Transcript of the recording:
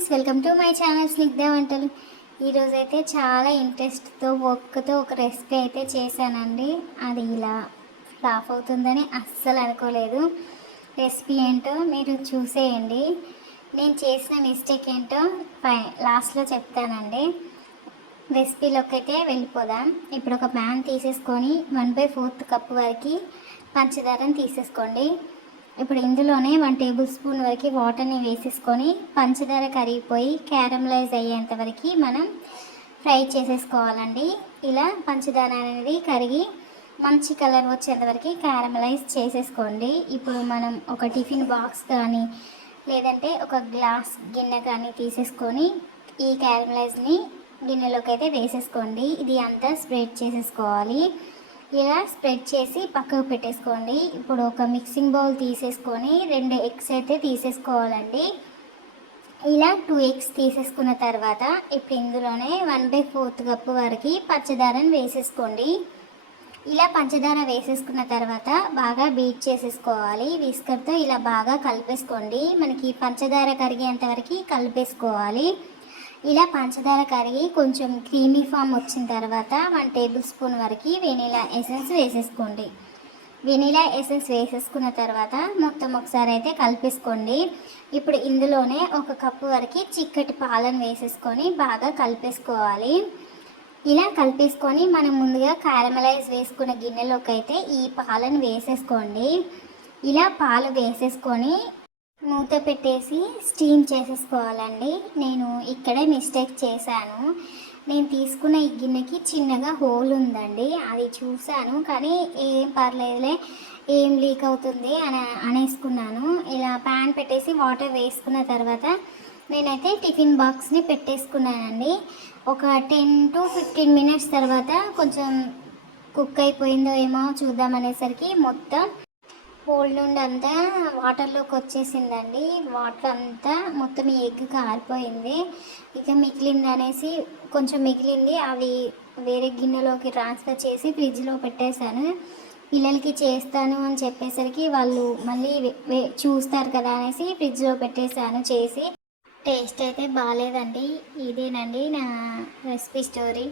Friends, welcome to my channel Snigdha వంటలు. ఈరోజైతే చాలా ఇంట్రెస్ట్తో ఒక రెసిపీ అయితే చేశానండి. అది ఇలా ఫ్లాప్ అవుతుందని అస్సలు అనుకోలేదు. రెసిపీ ఏంటో మీరు చూసేయండి. నేను చేసిన మిస్టేక్ ఏంటో లాస్ట్లో చెప్తానండి. రెసిపీలోకి అయితే వెళ్ళిపోదాం. ఇప్పుడు ఒక ప్యాన్ తీసేసుకొని 1/4 కప్పు వరకు పంచదారని తీసేసుకోండి. ఇప్పుడు ఇందులోనే 1 టేబుల్ స్పూన్ వరకు వాటర్ని వేసేసుకొని పంచదార కరిగిపోయి క్యారమలైజ్ అయ్యేంత వరకు మనం ఫ్రై చేసేసుకోవాలండి. ఇలా పంచదార అనేది కరిగి మంచి కలర్ వచ్చేంత వరకు క్యారమలైజ్ చేసేసుకోండి. ఇప్పుడు మనం ఒక టిఫిన్ బాక్స్ కానీ లేదంటే ఒక గ్లాస్ గిన్నె కానీ తీసేసుకొని ఈ క్యారమలైజ్ని గిన్నెలోకి అయితే వేసేసుకోండి. ఇది అంతా స్ప్రెడ్ చేసేసుకోవాలి. ఇలా స్ప్రెడ్ చేసి పక్కకు పెట్టేసుకోండి. ఇప్పుడు ఒక మిక్సింగ్ బౌల్ తీసేసుకొని 2 ఎగ్స్ అయితే తీసేసుకోవాలండి. ఇలా 2 ఎగ్స్ తీసేసుకున్న తర్వాత ఇప్పుడు ఇందులోనే 1/4 కప్పు వరకు పంచదారని వేసేసుకోండి. ఇలా పంచదార వేసేసుకున్న తర్వాత బాగా బీట్ చేసేసుకోవాలి. విస్కర్తో ఇలా బాగా కలిపేసుకోండి. మనకి పంచదార కరిగేంత వరకు కలిపేసుకోవాలి. ఇలా పంచదార కరిగి కొంచెం క్రీమీ ఫామ్ వచ్చిన తర్వాత 1 టేబుల్ స్పూన్ వరకు వెనీలా ఎసెన్స్ వేసేసుకోండి. వెనీలా ఎసెన్స్ వేసేసుకున్న తర్వాత మొత్తం ఒకసారి అయితే కలిపేసుకోండి. ఇప్పుడు ఇందులోనే 1 కప్పు వరకు చిక్కటి పాలను వేసేసుకొని బాగా కలిపేసుకోవాలి. ఇలా కలిపేసుకొని మనం ముందుగా క్యారమలైజ్ వేసుకున్న గిన్నెలోకి అయితే ఈ పాలను వేసేసుకోండి. ఇలా పాలు వేసేసుకొని మూత పెట్టేసి స్టీమ్ చేసేసుకోవాలండి. నేను ఇక్కడే మిస్టేక్ చేశాను. నేను తీసుకున్న ఈ గిన్నెకి చిన్నగా హోల్ ఉందండి, అది చూశాను. కానీ ఏం పర్లేదులే, ఏం లీక్ అవుతుంది అని అనేసుకున్నాను. ఇలా ప్యాన్ పెట్టేసి వాటర్ వేసుకున్న తర్వాత నేనైతే టిఫిన్ బాక్స్ని పెట్టేసుకున్నానండి. ఒక 10 to 15 మినిట్స్ తర్వాత కొంచెం కుక్ అయిపోయిందో ఏమో చూద్దామనేసరికి మొత్తం హోల్ నుండి అంతా వాటర్లోకి వచ్చేసిందండి. వాటర్ అంతా మొత్తం ఈ ఎగ్ కారిపోయింది. ఇక మిగిలింది అనేసి కొంచెం మిగిలింది, అవి వేరే గిన్నెలోకి ట్రాన్స్ఫర్ చేసి ఫ్రిడ్జ్లో పెట్టేశాను. పిల్లలకి చేస్తాను అని చెప్పేసరికి వాళ్ళు మళ్ళీ చూస్తారు కదా అనేసి ఫ్రిడ్జ్లో పెట్టేశాను చేసి. టేస్ట్ అయితే బాగాలేదండి. ఇదేనండి నా రెసిపీ స్టోరీ.